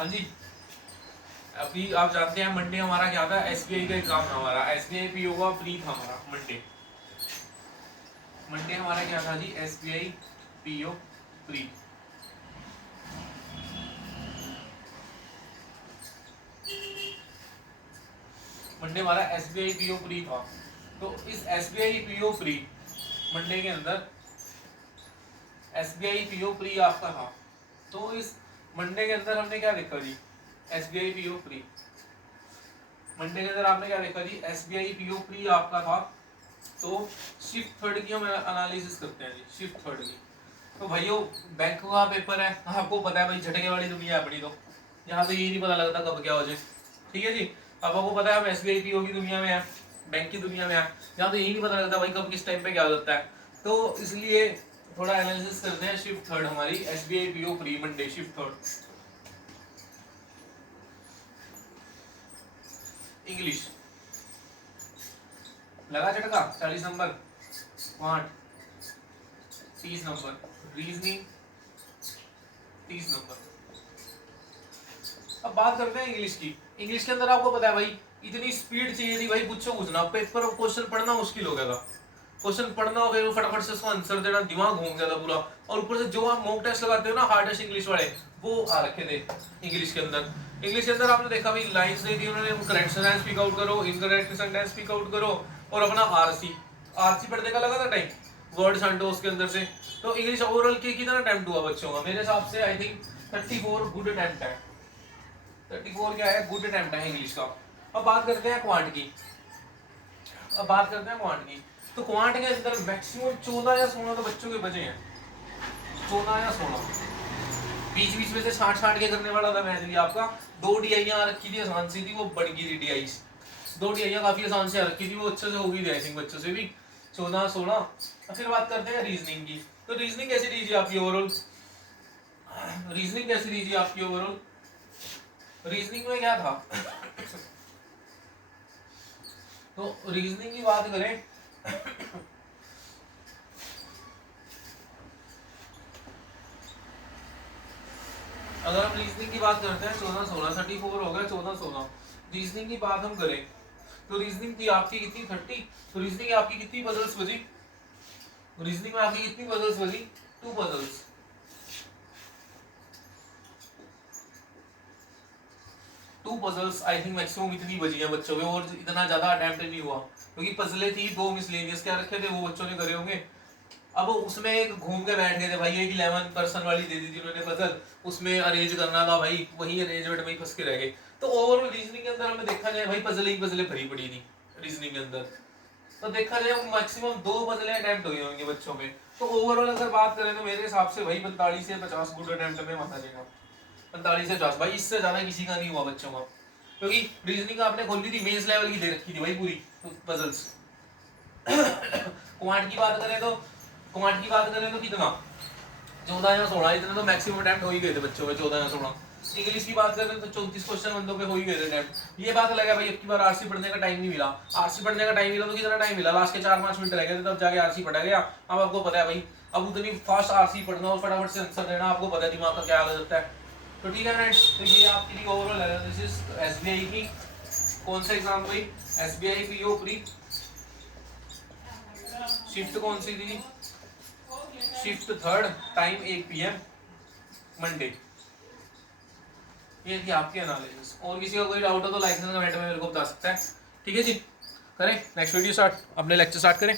हाँ जी, अभी आप जानते हैं मंडे हमारा क्या था, एसबीआई का एग्जाम था हमारा, एसबीआई पीओ का प्री था हमारा मंडे। मंडे हमारा क्या था जी, एसबीआई पीओ प्री। मंडे हमारा एसबीआई पीओ प्री था। तो इस एसबीआई पीओ प्री मंडे के अंदर एसबीआई पीओ प्री आपका था। तो इस मंडे के अंदर हमने क्या देखा जी, एसबीआई पीओ प्री मंडे के अंदर आपने क्या देखा जी, एसबीआई पीओ प्री आपका था। तो शिफ्ट थर्ड की हम एनालिसिस करते हैं जी, शिफ्ट थर्ड की। तो भाइयों बैंक का पेपर है, आपको पता है भाई झटके वाली दुनिया है अपनी, तो यहाँ तो ये नहीं पता लगता कब क्या हो जाए। ठीक है जी, अब आपको पता है हम एसबीआई पीओ की दुनिया में है, बैंक की दुनिया में है, यहाँ तो यही नहीं पता लगता भाई कब किस टाइम पे क्या हो जाता है। तो इसलिए थोड़ा एनालिसिस करते हैं शिफ्ट थर्ड हमारी SBI PO pre Monday shift third. English लगा झटका 40 number, quant 30 number, reasoning 30 number. अब बात करते हैं इंग्लिश की। इंग्लिश के अंदर आपको पता है भाई इतनी स्पीड चाहिए थी भाई, पूछो कुछ ना, पेपर और क्वेश्चन पढ़ना मुश्किल हो गया था। क्वेश्चन पढ़ना और फिर फटाफट से उसको आंसर देना, दिमाग घूम गया था पूरा। और ऊपर से जो आप मॉक टेस्ट लगाते हो ना हार्ड टेस्ट इंग्लिश वाले, वो आ रखे थे इंग्लिश के अंदर। इंग्लिश के अंदर आपने देखा भाई लाइंस दे दी उन्होंने, करेक्ट सेंटेंस स्पीक आउट करो, इनकरेक्ट सेंटेंस स्पीक आउट करो, और अपना आरसी आरसी पढ़ने का लगा था टाइम, वर्ड छांटो उसके अंदर से। तो इंग्लिश ओवरऑल के कितना अटेम्प्ट हुआ बच्चों का, मेरे हिसाब से आई थिंक 34 गुड अटेम्प्ट है। 34 क्या है, गुड अटेम्प्ट है इंग्लिश का। अब बात करते हैं क्वांट की। अब बात करते हैं क्वांट की। तो क्वांट के अंदर मैक्सिमम 14 या 16 तो बच्चों के बचे हैं, 14 या 16। बीच बीच में से छाट के करने वाला था मैथ भी आपका। 2 डीआईयां रखी थी आसान सी थी, वो बढ़ गई थी डीआईस। 2 डीआईयां काफी आसान से रखी थी, वो अच्छे से हो गई थी आई थिंक बच्चों से भी, 14 16। फिर बात करते हैं रीजनिंग की। तो रीजनिंग कैसी रही आपकी ओवरऑल, रीजनिंग कैसी रही आपकी ओवरऑल। रीजनिंग में क्या था तो रीजनिंग की बात करें अगर हम रीजनिंग की बात करते हैं 14 16, 34 हो गया, 14 16 रीजनिंग की बात हम करें तो रीजनिंग थी आपकी कितनी 30। तो रीजनिंग आपकी कितनी पजल्स बची, रीजनिंग में आपकी कितनी पजल्स बची, 2 puzzles. 2 puzzles I think maximum इतनी बची है बच्चों के, और इतना ज्यादा अटेम्प्ट नहीं हुआ क्योंकि पजलें थी 2 मिसलेनियस क्या रखे थे वो बच्चों ने करे होंगे। अब उसमें एक घूम के बैठ गए थे भाई, एक 11 पर्सन वाली दे दी थी उन्होंने पजल, उसमें अरेंज करना था भाई, वही अरेंजमेंट में फंस के रह गए। तो ओवरऑल रीजनिंग के अंदर हमें देखा जाए भाई पजल ही पजलें भरी पड़ी थी रीजनिंग के अंदर। तो देखा जाए मैक्सिमम 2 पजलें अटेम्प्ट हुई होंगी बच्चों में। तो ओवरऑल अगर बात करें तो मेरे हिसाब से भाई 45 से 50 गुड अटेम्प्ट में माना जाएगा, 45 से 50 भाई, इससे ज्यादा किसी का नहीं हुआ बच्चों का। क्योंकि रीजनिंग आपने खोली थी मेंस लेवल की दे रखी थी भाई पूरी पजल्स। क्वांट की बात करें तो कितना 14 या 16 इतने तो मैक्सिमम अटेम्प्ट हो ही गए थे बच्चों के, 14 या 16। इंग्लिश की बात करें तो 34 क्वेश्चन बंदों पे हो ही गए थे अटेम्प्ट। ये बात अलग है भाई अब की बार आरसी पढ़ने का टाइम नहीं मिला, आरसी पढ़ने का टाइम मिला तो कितना टाइम मिला, लास्ट के 4-5 मिनट रह गए थे तब जाके आरसी पढ़ा गया। अब आपको पता है भाई अब उतनी फास्ट आरसी पढ़ना और फटाफट से आंसर देना, आपको पता है दिमाग का क्या हाल होता है। तो ठीक है फ्रेंड्स, तो ये आपकी ओवरऑल एनालिसिस एसबीआई की, कौन सा एग्जाम भाई, एसबीआई पीओ प्री, शिफ्ट कौन सी थी, shift third, time 1 PM Monday. ये थी आपकी एनालिसिस। और किसी का कोई डाउट हो तो लाइक कमेंट में मेरे को बता सकता है। ठीक है जी, करें नेक्स्ट वीडियो स्टार्ट, अपने लेक्चर स्टार्ट करें।